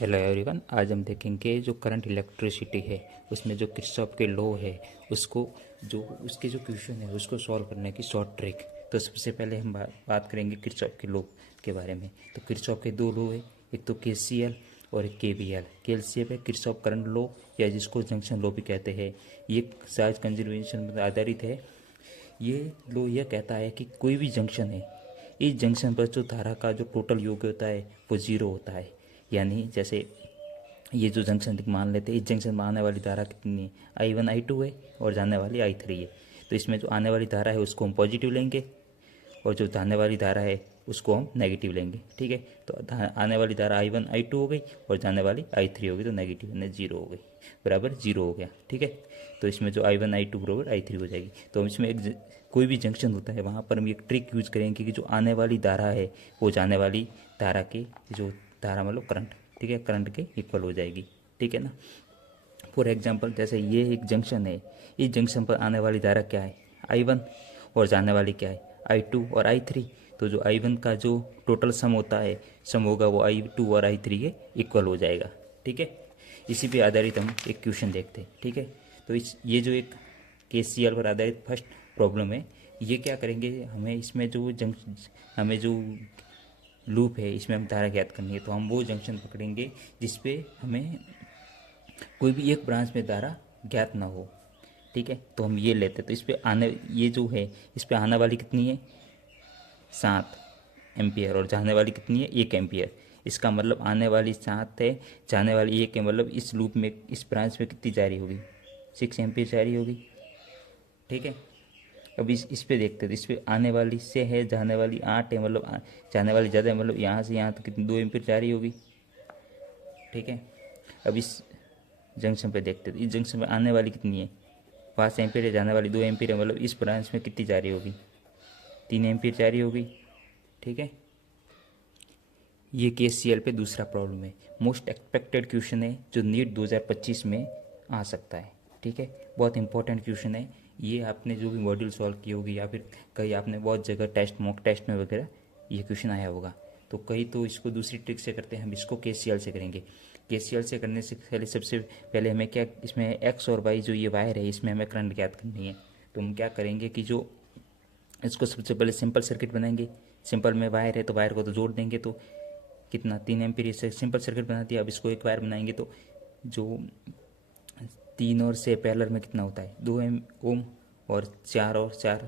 Hello everyone. आज हम देखेंगे जो करंट इलेक्ट्रिसिटी है उसमें जो किरचॉफ के लॉ है उसको जो उसके जो क्वेश्चन है उसको सॉल्व करने की शॉर्ट ट्रिक। तो सबसे पहले हम बात करेंगे किरचॉफ के लॉ के बारे में। तो किरचॉफ के दो लॉ है, एक तो केसीएल और एक केवीएल। केसीएल है किरचॉफ करंट लॉ या जिसको जंक्शन लॉ भी कहते हैं। ये चार्ज कंजर्वेशन पर आधारित है। ये लॉ यह कहता है कि कोई भी जंक्शन है, इस जंक्शन पर जो धारा का जो टोटल योग होता है वो जीरो होता है। यानी जैसे ये जो जंक्शन मान लेते हैं, इस जंक्शन में आने वाली धारा कितनी है, I1 I2 है और जाने वाली I3 है। तो इसमें जो आने वाली धारा है उसको हम पॉजिटिव लेंगे और जो जाने वाली धारा है उसको हम नेगेटिव लेंगे। ठीक है, तो आने वाली धारा I1 I2 हो गई और जाने वाली I3 हो गई, तो नेगेटिव यानी जीरो हो गई, बराबर जीरो हो गया। ठीक है, तो इसमें जो I1 I2 बराबर I3 हो जाएगी। तो हम इसमें कोई भी जंक्शन होता है वहाँ पर हम एक ट्रिक यूज़ करेंगे कि जो आने वाली धारा है वो जाने वाली धारा के जो धारा मतलब करंट, ठीक है, करंट के इक्वल हो जाएगी। ठीक है ना। फॉर एग्जांपल जैसे ये एक जंक्शन है, इस जंक्शन पर आने वाली धारा क्या है I1 और जाने वाली क्या है I2 और I3। तो जो I1 का जो टोटल सम होता है, सम होगा वो I2 और I3 के इक्वल हो जाएगा। ठीक है, इसी पे आधारित हम एक क्वेश्चन देखते हैं। ठीक है, तो ये जो एक केसीएल पर आधारित फर्स्ट प्रॉब्लम है, ये क्या करेंगे, हमें इसमें जो हमें जो लूप है इसमें हम धारा ज्ञात करनी है। तो हम वो जंक्शन पकड़ेंगे जिसपे हमें कोई भी एक ब्रांच में धारा ज्ञात ना हो। ठीक है, तो हम ये लेते, तो इस पे आने ये जो है इस पे आने वाली कितनी है 7 एम्पियर और जाने वाली कितनी है 1 एम्पियर। इसका मतलब आने वाली 7 है, जाने वाली 1 है, मतलब इस लूप में इस ब्रांच में कितनी जारी होगी 6 एम्पियर जारी होगी। ठीक है, अब इस पे देखते हैं। तो इस पे आने वाली से है, जाने वाली 8 है, मतलब जाने वाली ज़्यादा है, मतलब यहाँ से यहाँ तक कितनी 2 एम्पियर जारी होगी। ठीक है, अब इस जंक्शन पे देखते हैं। तो इस जंक्शन में आने वाली कितनी है 5 एम्पियर है, जाने वाली 2 एम्पियर है, मतलब इस ब्रांच में कितनी जारी होगी 3 एम्पियर जारी होगी। ठीक है, ये केसीएल पे दूसरा प्रॉब्लम है। मोस्ट एक्सपेक्टेड क्वेश्चन है जो नीट 2025 में आ सकता है। ठीक है, बहुत इंपॉर्टेंट क्वेश्चन है ये। आपने जो भी मॉड्यूल सॉल्व की होगी या फिर कहीं आपने बहुत जगह टेस्ट मॉक टेस्ट में वगैरह ये क्वेश्चन आया होगा। तो कहीं तो इसको दूसरी ट्रिक से करते हैं, हम इसको केसीएल से करेंगे। केसीएल से करने से पहले सबसे पहले हमें क्या, इसमें एक्स और वाई जो ये वायर है इसमें हमें करंट ज्ञात करनी है। तो हम क्या करेंगे कि जो इसको सबसे पहले सिंपल सर्किट बनाएंगे। सिंपल में वायर है तो वायर को तो जोड़ देंगे, तो कितना 3 एम्पियर से सिंपल सर्किट बना दिया। अब इसको एक वायर बनाएंगे तो जो 3 और 6 पैरेलल में कितना होता है 2 ओम, और 4 और 4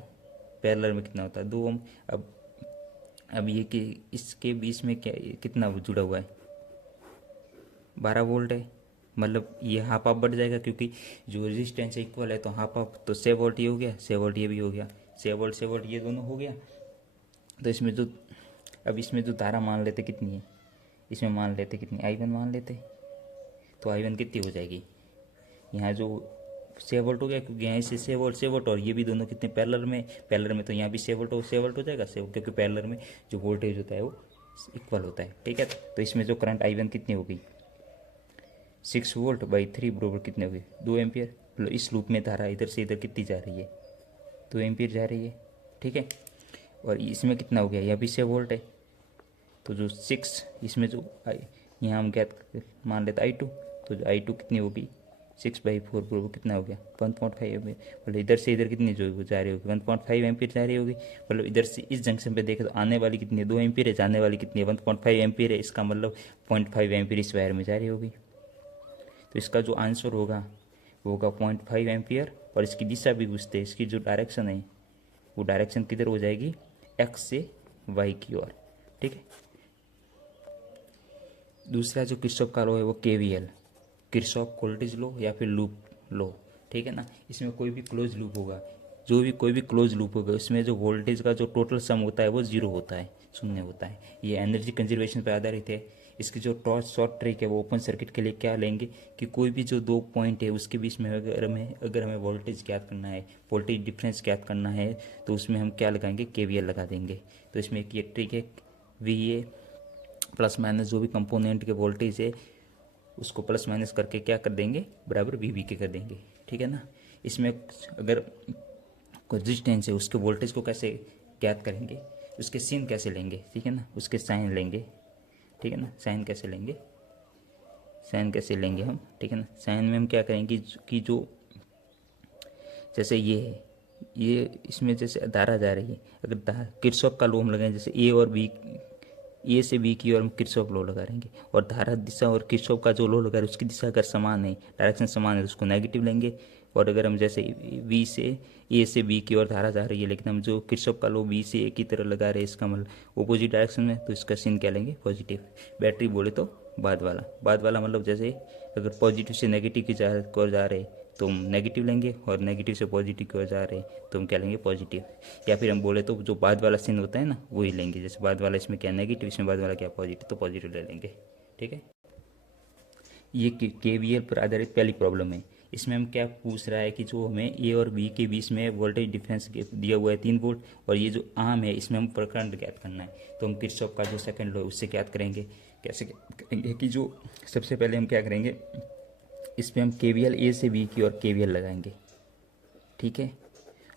पैरेलल में कितना होता है 2 ओम। अब ये कि इसके बीच में क्या कितना जुड़ा हुआ है 12 वोल्ट है, मतलब ये हाफ हाफ बढ़ जाएगा क्योंकि जो रेजिस्टेंस इक्वल है, तो हाफ हाफ तो 6 वोल्ट ये हो गया, 6 वोल्ट ये भी हो गया, 6 वोल्ट ये दोनों हो गया। तो इसमें जो अब इसमें जो धारा मान लेते कितनी है, इसमें मान लेते कितनी I1 मान लेते। तो I1 कितनी हो जाएगी, यहाँ जो 6 वोल्ट हो गया क्योंकि यहाँ से 6 वोल्ट और ये भी दोनों कितने पैरेलल में, तो यहाँ भी 6 वोल्ट हो जाएगा 6, क्योंकि पैरेलल में जो वोल्टेज होता है वो इक्वल होता है। ठीक है, तो इसमें जो करंट I1 कितनी होगी 6 वोल्ट बाई 3 बराबर कितने होगी 2 एम्पियर। मतलब इस लूप में धारा इधर से इधर कितनी जा रही है 2 एम्पियर जा रही है। ठीक है, और इसमें कितना हो गया, यह भी 6 वोल्ट है, तो जो 6 इसमें जो यहाँ हम क्या मान लेते I2, तो जो I2 कितनी होगी 6/4 बराबर कितना हो गया 1.5 एम्पियर। मतलब इधर से इधर कितनी जो जा रही होगी 1.5 एम्पियर जा रही होगी। मतलब इधर से इस जंक्शन पे देखें तो आने वाली कितनी है 2 एम्पियर है, जाने वाली कितनी है 1.5 एम्पियर है। इसका मतलब 0.5 एम्पियर इस वायर में जा रही होगी। तो इसका जो आंसर होगा वो होगा 0.5 एम्पियर। और इसकी दिशा भी पूछते हैं, इसकी जो डायरेक्शन है वो डायरेक्शन किधर हो जाएगी एक्स से वाई की ओर। ठीक है, दूसरा जो किरचॉफ का लॉ है वो केवीएल, किरचॉफ वोल्टेज लॉ या फिर लूप लॉ। ठीक है ना, इसमें कोई भी क्लोज लूप होगा, कोई भी क्लोज लूप होगा उसमें जो वोल्टेज का जो टोटल सम होता है वो जीरो होता है, शून्य होता है। ये एनर्जी कंजर्वेशन पर आधारित है। इसकी जो टॉर्च शॉर्ट ट्रिक है वो ओपन सर्किट के लिए क्या लेंगे कि कोई भी जो दो पॉइंट है उसके बीच में अगर हमें वोल्टेज ज्ञात करना है, वोल्टेज डिफरेंस ज्ञात करना है, तो उसमें हम क्या लगाएंगे केवीएल लगा देंगे। तो इसमें एक ये ट्रिक है, VA प्लस माइनस जो भी कंपोनेंट के वोल्टेज है उसको प्लस माइनस करके क्या कर देंगे बराबर VB के कर देंगे। ठीक है ना, इसमें अगर कोई रेजिस्टेंस है उसके वोल्टेज को कैसे ज्ञात करेंगे, उसके साइन कैसे लेंगे, ठीक है ना, उसके साइन लेंगे। ठीक है ना, साइन कैसे लेंगे, साइन कैसे लेंगे हम, ठीक है ना। साइन में हम क्या करेंगे कि जो जैसे ये है, ये इसमें जैसे धारा जा रही है, अगर किरचॉफ का लॉ हम लगाएं, जैसे ए और बी, ए से बी की ओर हम किरचॉफ लॉ लगा रहेंगे, और धारा दिशा और किरचॉफ का जो लॉ लगा रहे हैं उसकी दिशा अगर समान है, डायरेक्शन समान है, तो उसको नेगेटिव लेंगे। और अगर हम जैसे बी से ए से बी की ओर धारा जा रही है, लेकिन हम जो किरचॉफ का लॉ बी से ए की तरह लगा रहे हैं, इसका मतलब ऑपोजिट डायरेक्शन में, तो इसका सीन क्या लेंगे, पॉजिटिव। बैटरी बोले तो बाद वाला मतलब जैसे अगर पॉजिटिव से नेगेटिव की ओर जा रहे हैं तो हम नेगेटिव लेंगे, और नेगेटिव से पॉजिटिव की ओर जा रहे हैं तो हम क्या लेंगे, पॉजिटिव। या फिर हम बोले तो जो बाद वाला सीन होता है ना वही लेंगे, जैसे बाद वाला इसमें क्या नेगेटिव, इसमें बाद वाला क्या पॉजिटिव, तो पॉजिटिव ले लेंगे, ठीक है। ये केवीएल पर आधारित पहली प्रॉब्लम है। इसमें हम क्या पूछ रहा है कि जो हमें ए और बी के बीच में वोल्टेज डिफरेंस दिया हुआ है 3 वोल्ट, और ये जो आम है इसमें हम करंट ज्ञात करना है। तो हम किरचॉफ का जो सेकंड लॉ है उससे ज्ञात करेंगे। कैसे करेंगे कि जो सबसे पहले हम क्या करेंगे, इसमें हम केवीएल ए से बी की ओर केवीएल लगाएंगे, ठीक है।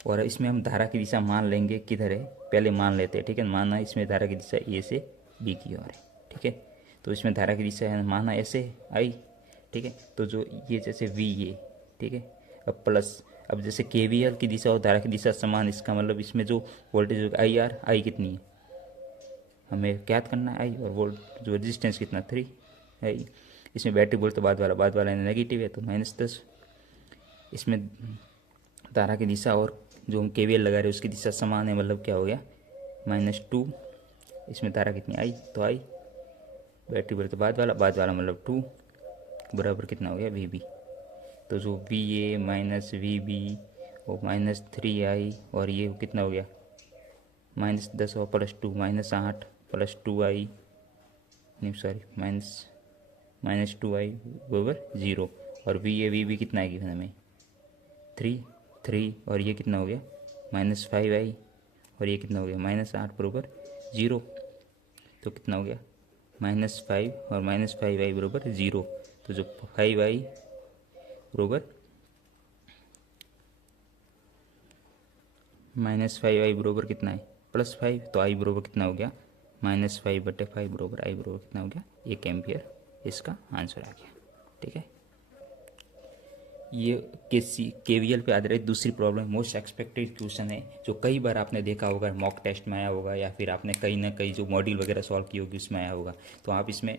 और इसमें हम धारा की दिशा मान लेंगे किधर है, पहले मान लेते हैं, ठीक है। माना इसमें धारा की दिशा ए से बी की ओर है, ठीक है। तो इसमें धारा की दिशा है, माना ऐसे आई, ठीक है। तो जो ये जैसे वी ये, ठीक है। अब प्लस, अब जैसे केवीएल की दिशा और धारा की दिशा समान, इसका मतलब इसमें जो वोल्टेज आई आर, आई कितनी है हमें ज्ञात करना है, आई, और वोल्ट जो रेजिस्टेंस कितना 3 आई। इसमें बैटरी बोल्ट तो बाद वाला नेगेटिव है तो -10। इसमें धारा की दिशा और जो हम केवीएल लगा रहे हैं उसकी दिशा समान है, मतलब क्या हो गया, -2। इसमें धारा कितनी आई, तो आई, बैटरी बोल्ट तो बाद वाला मतलब 2 बराबर कितना हो गया, वी बी। तो जो v a minus v b और -3i, और ये कितना हो गया, -10 और +2, -8 +2i, नहीं सॉरी -2i बराबर 0। और वी बी कितना आएगी फिर हमें 3 और ये कितना हो गया -5i, और ये कितना हो गया -8 बराबर 0। तो कितना हो गया -5 और -5i बराबर 0। तो जो 5i बराबर -5i बराबर कितना है +5, तो i बराबर कितना हो गया -5/5 बराबर i बराबर कितना हो गया 1 एम्पियर। इसका आंसर आ गया, ठीक है। ये केवीएल पे आधारित दूसरी प्रॉब्लम मोस्ट एक्सपेक्टेड क्वेश्चन है, जो कई बार आपने देखा होगा, मॉक टेस्ट में आया होगा, या फिर आपने कहीं ना कहीं जो मॉड्यूल वगैरह सॉल्व की होगी उसमें आया होगा। तो आप इसमें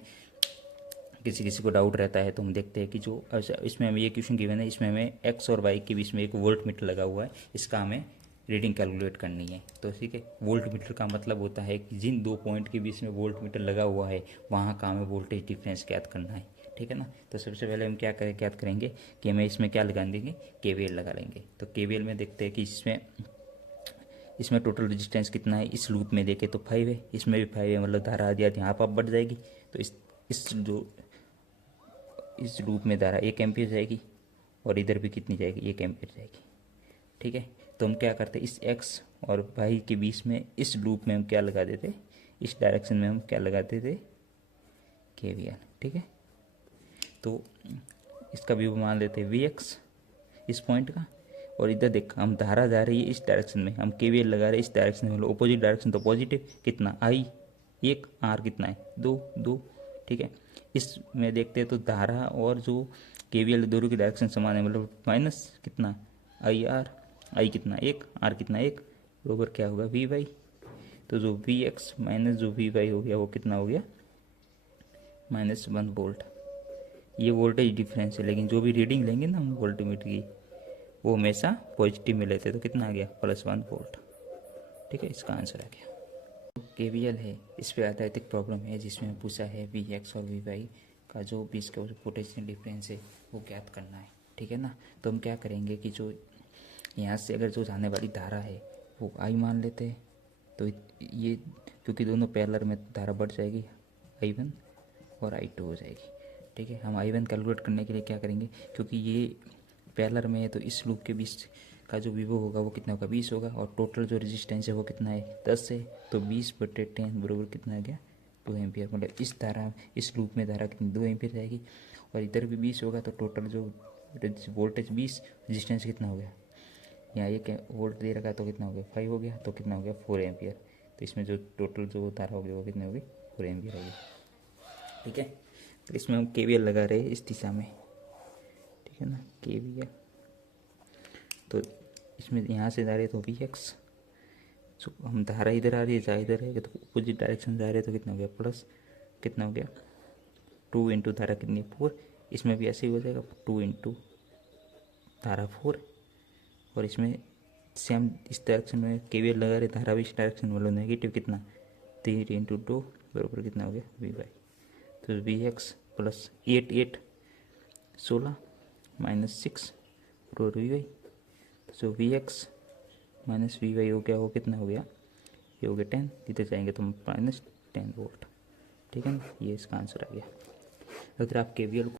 किसी को डाउट रहता है तो हम देखते हैं कि जो इसमें हमें ये क्वेश्चन गिवन है, इसमें हमें एक्स और वाई के बीच में एक वोल्ट मीटर लगा हुआ है, इसका हमें रीडिंग कैलकुलेट करनी है। तो ठीक है, वोल्ट मीटर का मतलब होता है कि जिन 2 पॉइंट के बीच में वोल्ट मीटर लगा हुआ है वहाँ का हमें वोल्टेज डिफरेंस ज्ञात करना है, ठीक है ना। तो सबसे पहले हम ज्ञात करेंगे कि हमें इसमें क्या लगा देंगे, केवीएल लगा लेंगे। तो केवीएल में देखते हैं कि इसमें टोटल रेजिस्टेंस कितना है, इस लूप में देखें तो 5 है, इसमें भी 5 है, मतलब धारा आधी आधी यहाँ पर बढ़ जाएगी। तो इस लूप में धारा 1 एम्पियर जाएगी, और इधर भी कितनी जाएगी 1 एम्पियर जाएगी, ठीक है। तो हम क्या करते हैं, इस एक्स और वाई के बीच में इस लूप में हम क्या लगा देते, इस डायरेक्शन में हम क्या लगाते थे, केवीएल, ठीक है। तो इसका भी मान लेते हैं वी एक्स इस पॉइंट का, और इधर देख हम धारा जा रही है इस डायरेक्शन में, हम केवीएल लगा रहे हैं इस डायरेक्शन में, ऑपोजिट डायरेक्शन तो पॉजिटिव, कितना आई 1, आर कितना है 2, ठीक है। इसमें देखते हैं तो धारा और जो केवीएल दोनों की डायरेक्शन समान है, मतलब माइनस कितना आई आर, आई कितना 1, आर कितना 1 बराबर क्या होगा वी वाई। तो जो वी एक्स माइनस जो वी वाई हो गया वो कितना हो गया -1 वोल्ट। ये वोल्टेज डिफरेंस है, लेकिन जो भी रीडिंग लेंगे ना हम वोल्टमीटर की वो हमेशा पॉजिटिव में लेते हैं। तो कितना आ गया +1 वोल्ट, ठीक है। इसका आंसर आ गया। केवीएल है, इस पर आधारित एक प्रॉब्लम है जिसमें पूछा है वी एक्स और वी वाई का जो बीच का पोटेंशियल डिफरेंस है वो ज्ञात करना है, ठीक है ना। तो हम क्या करेंगे कि जो यहाँ से अगर जो जाने वाली धारा है वो आई मान लेते हैं, तो ये क्योंकि दोनों पैरेलल में धारा बढ़ जाएगी, I1 और I2 हो जाएगी, ठीक है। हम I1 कैलकुलेट करने के लिए क्या करेंगे, क्योंकि ये पैरेलल में है तो इस लूप के बीच का जो विभव होगा वो कितना होगा 20 होगा, और टोटल जो रेजिस्टेंस है वो कितना है 10 है। तो 20/10 बराबर कितना आ गया 2 एम्पियर, मतलब इस लूप में धारा कितनी 2 एम्पियर जाएगी, और इधर भी 20 होगा। तो टोटल जो वोल्टेज 20, रेजिस्टेंस कितना हो गया, यहाँ 1 वोल्ट दे रखा है तो कितना हो गया 5 हो गया, तो कितना हो गया 4 एम्पियर। तो इसमें जो टोटल जो धारा होगी वो कितनी होगी 4 एम्पियर होगी, ठीक है। तो इसमें हम KVL लगा रहे हैं इस दिशा में, ठीक है ना, KVL। तो इसमें यहाँ से जा रहे तो VX, तो हम धारा इधर आ रही है, जा इधर है तो अपोजिट डायरेक्शन जा रहे तो कितना हो गया प्लस, कितना हो गया 2 इंटू धारा कितनी 4, इसमें भी ऐसे ही हो जाएगा 2 इंटू धारा 4, और इसमें सेम इस डायरेक्शन में KVL लगा रहे, धारा भी इस डायरेक्शन में, नेगेटिव कितना 3 इंटू 2 बराबर कितना हो गया VY। तो VX प्लस 8 16 माइनस 6 और VY, तो VX माइनस VY हो गया, वो कितना हो गया, ये हो गया 10, इधर जाएंगे तो -10 वोल्ट, ठीक है ना, ये इसका आंसर आ गया। अगर आप KVL